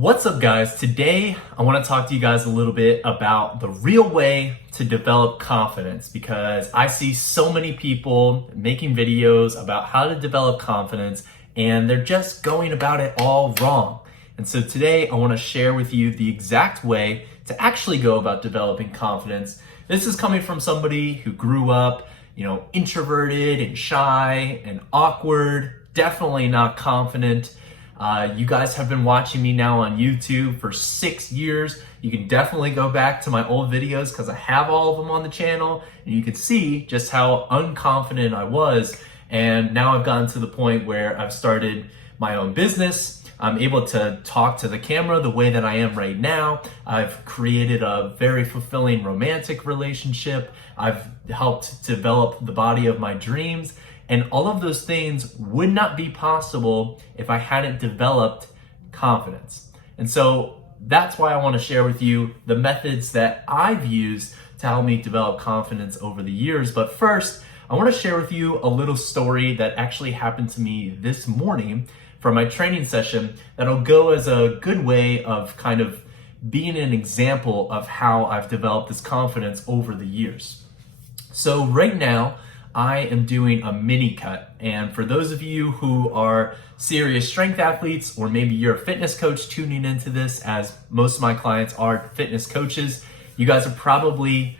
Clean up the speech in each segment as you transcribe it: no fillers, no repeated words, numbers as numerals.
What's up, guys? Today I want to talk to you guys a little bit about the real way to develop confidence, because I see so many people making videos about how to develop confidence and they're just going about it all wrong. And so today I want to share with you the exact way to actually go about developing confidence. This is coming from somebody who grew up, introverted and shy and awkward, definitely not confident. You guys have been watching me now on YouTube for 6 years. You can definitely go back to my old videos because I have all of them on the channel, and you can see just how unconfident I was. And now I've gotten to the point where I've started my own business. I'm able to talk to the camera the way that I am right now. I've created a very fulfilling romantic relationship. I've helped develop the body of my dreams. And all of those things would not be possible if I hadn't developed confidence. And so that's why I want to share with you the methods that I've used to help me develop confidence over the years. But first, I want to share with you a little story that actually happened to me this morning from my training session that'll go as a good way of kind of being an example of how I've developed this confidence over the years. So right now, I am doing a mini cut, and for those of you who are serious strength athletes, or maybe you're a fitness coach tuning into this, as most of my clients are fitness coaches, you guys are probably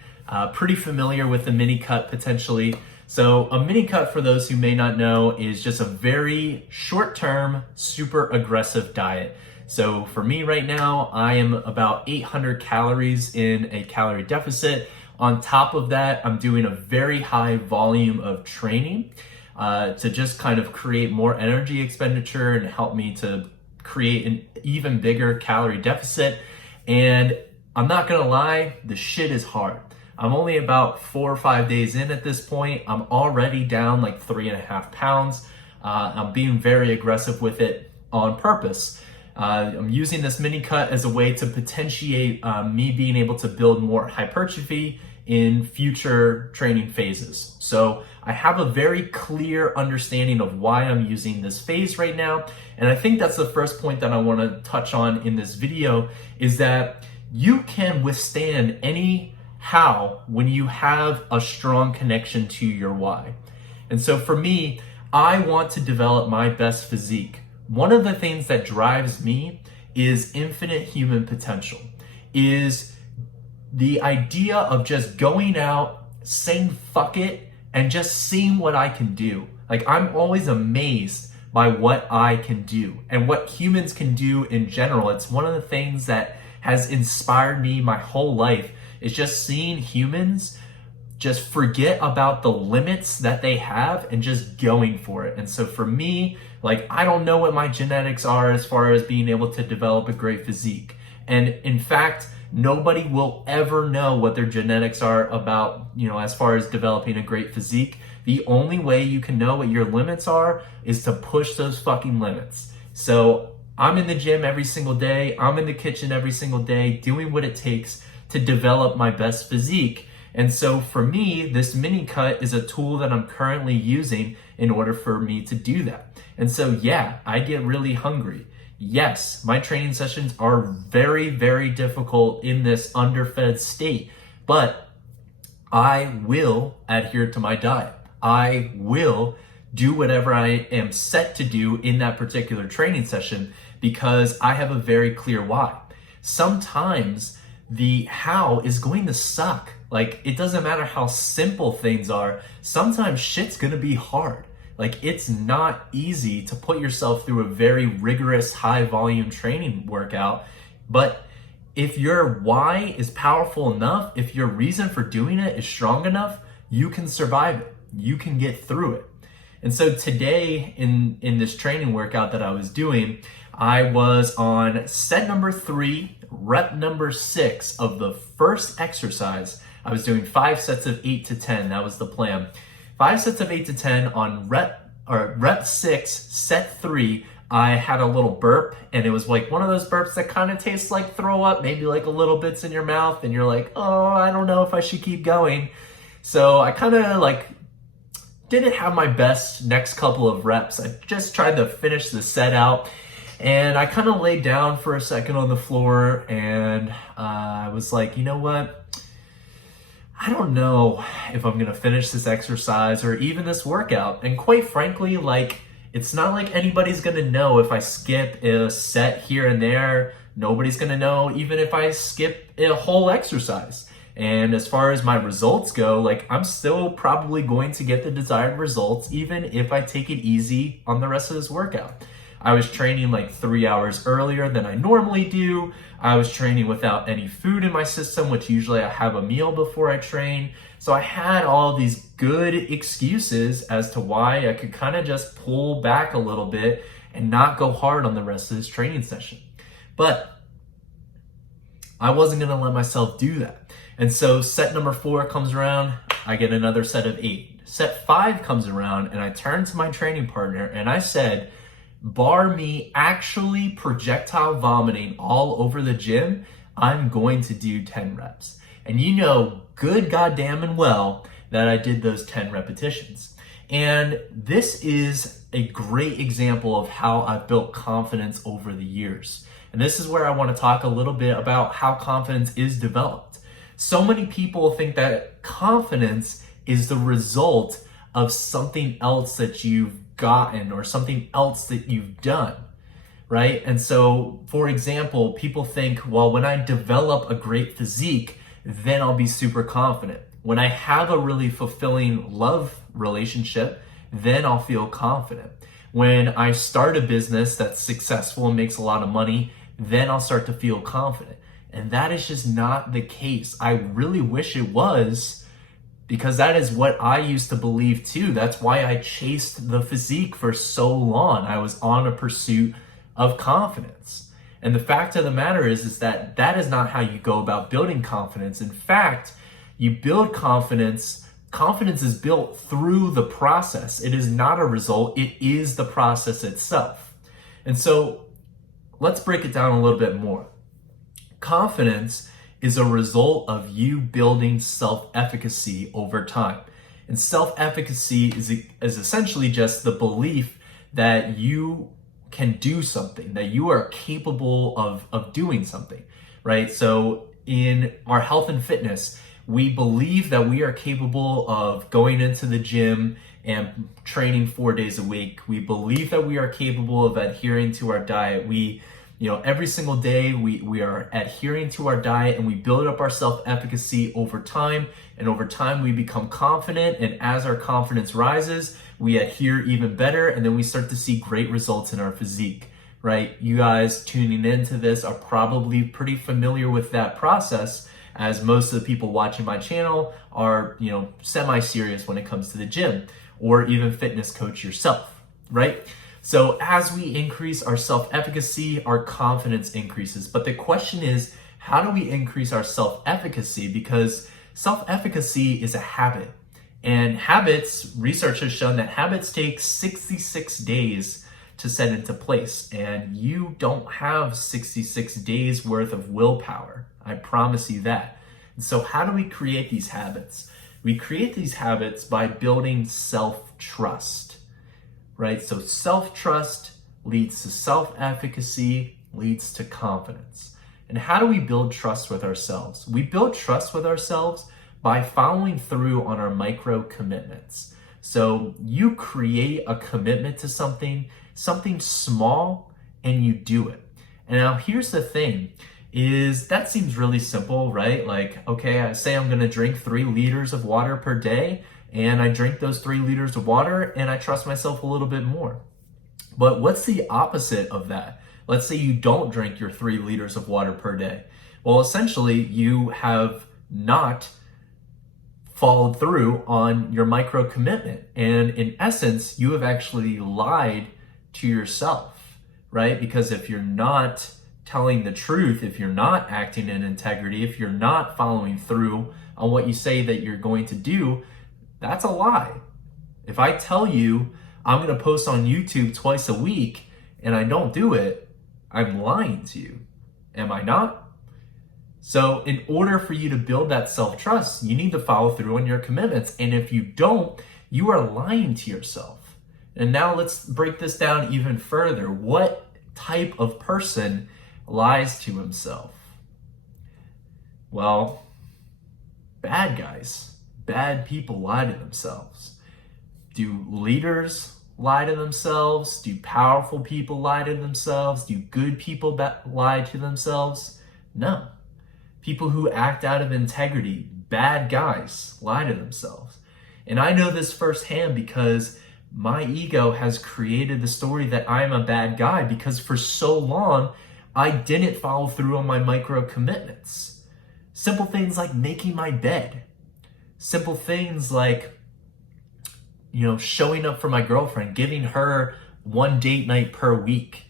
pretty familiar with the mini cut potentially. So a mini cut, for those who may not know, is just a very short-term, super aggressive diet. So for me right now, I am about 800 calories in a calorie deficit. On top of that, I'm doing a very high volume of training to just kind of create more energy expenditure and help me to create an even bigger calorie deficit. And I'm not gonna lie, the shit is hard. I'm only about 4 or 5 days in at this point. I'm already down like 3.5 pounds. I'm being very aggressive with it on purpose. I'm using this mini cut as a way to potentiate me being able to build more hypertrophy in future training phases. So I have a very clear understanding of why I'm using this phase right now. And I think that's the first point that I want to touch on in this video, is that you can withstand any how when you have a strong connection to your why. And so for me, I want to develop my best physique. One of the things that drives me is infinite human potential, is the idea of just going out, saying fuck it, and just seeing what I can do. Like, I'm always amazed by what I can do and what humans can do in general. It's one of the things that has inspired me my whole life, is just seeing humans just forget about the limits that they have and just going for it. And so for me, like, I don't know what my genetics are as far as being able to develop a great physique. And in fact, nobody will ever know what their genetics are about, as far as developing a great physique. The only way you can know what your limits are is to push those fucking limits. So I'm in the gym every single day. I'm in the kitchen every single day, doing what it takes to develop my best physique. And so for me, this mini cut is a tool that I'm currently using in order for me to do that. And so, yeah, I get really hungry. Yes, my training sessions are very, very difficult in this underfed state, but I will adhere to my diet. I will do whatever I am set to do in that particular training session, because I have a very clear why. Sometimes the how is going to suck. Like, it doesn't matter how simple things are. Sometimes shit's gonna be hard. Like, it's not easy to put yourself through a very rigorous high volume training workout. But if your why is powerful enough, if your reason for doing it is strong enough, you can survive it. You can get through it. And so today in this training workout that I was doing, I was on set number 3, rep number 6 of the first exercise. I was doing 5 sets of 8 to 10. That was the plan. 5 sets of 8 to 10 on rep 6, set 3. I had a little burp, and it was like one of those burps that kind of tastes like throw up, maybe like a little bits in your mouth, and you're like, oh, I don't know if I should keep going. So I kind of like didn't have my best next couple of reps. I just tried to finish the set out. And I kind of laid down for a second on the floor, and I was like, you know what? I don't know if I'm gonna finish this exercise or even this workout. And quite frankly, like, it's not like anybody's gonna know if I skip a set here and there. Nobody's gonna know even if I skip a whole exercise. And as far as my results go, like, I'm still probably going to get the desired results even if I take it easy on the rest of this workout. I was training like 3 hours earlier than I normally do. I was training without any food in my system, which usually I have a meal before I train. So I had all these good excuses as to why I could kind of just pull back a little bit and not go hard on the rest of this training session. But I wasn't gonna let myself do that. And so set number 4 comes around, I get another set of 8. Set 5 comes around, and I turn to my training partner and I said, bar me actually projectile vomiting all over the gym, I'm going to do 10 reps. And you know good goddamn and well that I did those 10 repetitions. And this is a great example of how I've built confidence over the years. And this is where I want to talk a little bit about how confidence is developed. So many people think that confidence is the result of something else that you've gotten or something else that you've done, right? And so, for example, people think, well, when I develop a great physique, then I'll be super confident. When I have a really fulfilling love relationship, then I'll feel confident. When I start a business that's successful and makes a lot of money, then I'll start to feel confident. And that is just not the case. I really wish it was, because that is what I used to believe too. That's why I chased the physique for so long. I was on a pursuit of confidence. And the fact of the matter is that that is not how you go about building confidence. In fact, you build confidence. Confidence is built through the process. It is not a result. It is the process itself. And so let's break it down a little bit more. Confidence is a result of you building self-efficacy over time. And self-efficacy is essentially just the belief that you can do something, that you are capable of doing something, right? So in our health and fitness, we believe that we are capable of going into the gym and training 4 days a week. We believe that we are capable of adhering to our diet. Every single day we are adhering to our diet, and we build up our self-efficacy over time. And over time we become confident. And as our confidence rises, we adhere even better. And then we start to see great results in our physique, right? You guys tuning into this are probably pretty familiar with that process, as most of the people watching my channel are, semi-serious when it comes to the gym, or even fitness coach yourself, right? So as we increase our self-efficacy, our confidence increases. But the question is, how do we increase our self-efficacy? Because self-efficacy is a habit. And habits, research has shown that habits take 66 days to set into place. And you don't have 66 days worth of willpower. I promise you that. And so how do we create these habits? We create these habits by building self-trust. Right? So self-trust leads to self-efficacy, leads to confidence. And how do we build trust with ourselves? We build trust with ourselves by following through on our micro commitments. So you create a commitment to something small, and you do it. And now here's the thing, is that seems really simple, right? Like, okay, I say I'm gonna drink 3 liters of water per day, and I drink those 3 liters of water, and I trust myself a little bit more. But what's the opposite of that? Let's say you don't drink your 3 liters of water per day. Well, essentially, you have not followed through on your micro commitment. And in essence, you have actually lied to yourself, right? Because if you're not telling the truth, if you're not acting in integrity, if you're not following through on what you say that you're going to do, that's a lie. If I tell you I'm going to post on YouTube twice a week and I don't do it, I'm lying to you. Am I not? So in order for you to build that self-trust, you need to follow through on your commitments. And if you don't, you are lying to yourself. And now let's break this down even further. What type of person lies to himself? Well, bad guys, bad people lie to themselves. Do leaders lie to themselves? Do powerful people lie to themselves? Do good people lie to themselves? No. People who act out of integrity, bad guys, lie to themselves. And I know this firsthand because my ego has created the story that I am a bad guy because for so long, I didn't follow through on my micro commitments. Simple things like making my bed. Simple things like, showing up for my girlfriend, giving her one date night per week.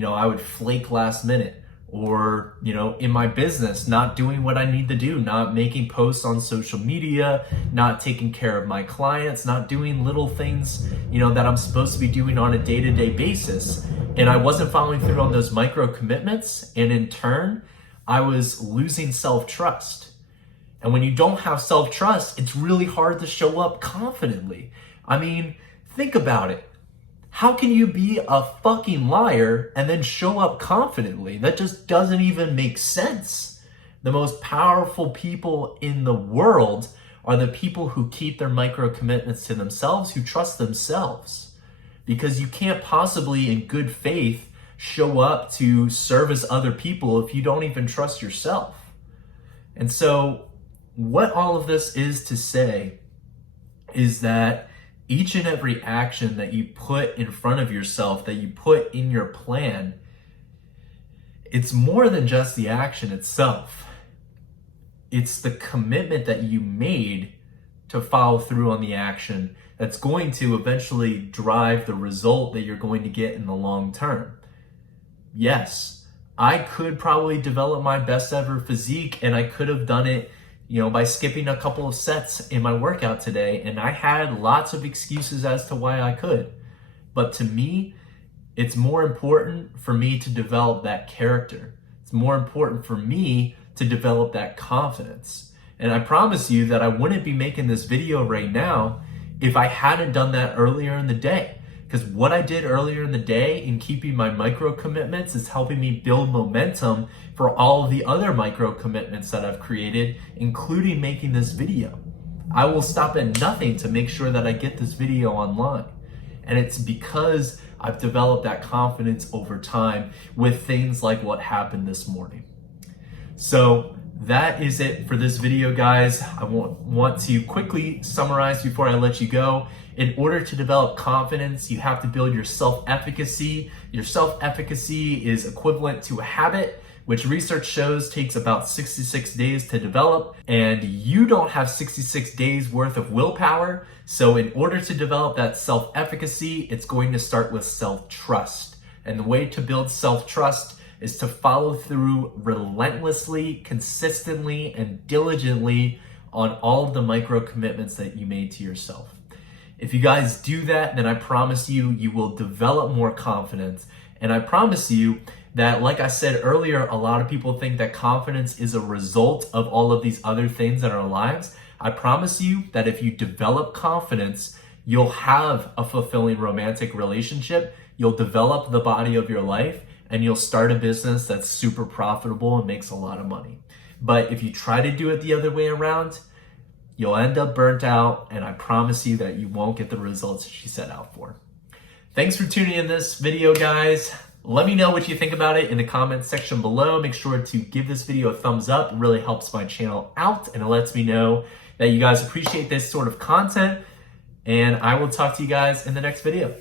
I would flake last minute. Or, in my business, not doing what I need to do, not making posts on social media, not taking care of my clients, not doing little things, that I'm supposed to be doing on a day-to-day basis. And I wasn't following through on those micro commitments. And in turn, I was losing self-trust. And when you don't have self-trust, it's really hard to show up confidently. I mean, think about it. How can you be a fucking liar and then show up confidently? That just doesn't even make sense. The most powerful people in the world are the people who keep their micro commitments to themselves, who trust themselves. Because you can't possibly, in good faith, show up to service other people if you don't even trust yourself. And so, what all of this is to say is that each and every action that you put in front of yourself, that you put in your plan, it's more than just the action itself. It's the commitment that you made to follow through on the action that's going to eventually drive the result that you're going to get in the long term. Yes, I could probably develop my best ever physique, and I could have done it by skipping a couple of sets in my workout today, and I had lots of excuses as to why I could. But to me, it's more important for me to develop that character. It's more important for me to develop that confidence. And I promise you that I wouldn't be making this video right now if I hadn't done that earlier in the day. Because what I did earlier in the day in keeping my micro commitments is helping me build momentum for all of the other micro commitments that I've created, including making this video. I will stop at nothing to make sure that I get this video online. And it's because I've developed that confidence over time with things like what happened this morning. So that is it for this video, guys. I want to quickly summarize before I let you go. In order to develop confidence, you have to build your self-efficacy. Your self-efficacy is equivalent to a habit, which research shows takes about 66 days to develop. And you don't have 66 days worth of willpower. So in order to develop that self-efficacy, it's going to start with self-trust. And the way to build self-trust is to follow through relentlessly, consistently, and diligently on all of the micro commitments that you made to yourself. If you guys do that, then I promise you, you will develop more confidence. And I promise you that, like I said earlier, a lot of people think that confidence is a result of all of these other things in our lives. I promise you that if you develop confidence, you'll have a fulfilling romantic relationship, you'll develop the body of your life, and you'll start a business that's super profitable and makes a lot of money. But if you try to do it the other way around, you'll end up burnt out, and I promise you that you won't get the results that you set out for. Thanks for tuning in this video, guys. Let me know what you think about it in the comments section below. Make sure to give this video a thumbs up. It really helps my channel out, and it lets me know that you guys appreciate this sort of content. And I will talk to you guys in the next video.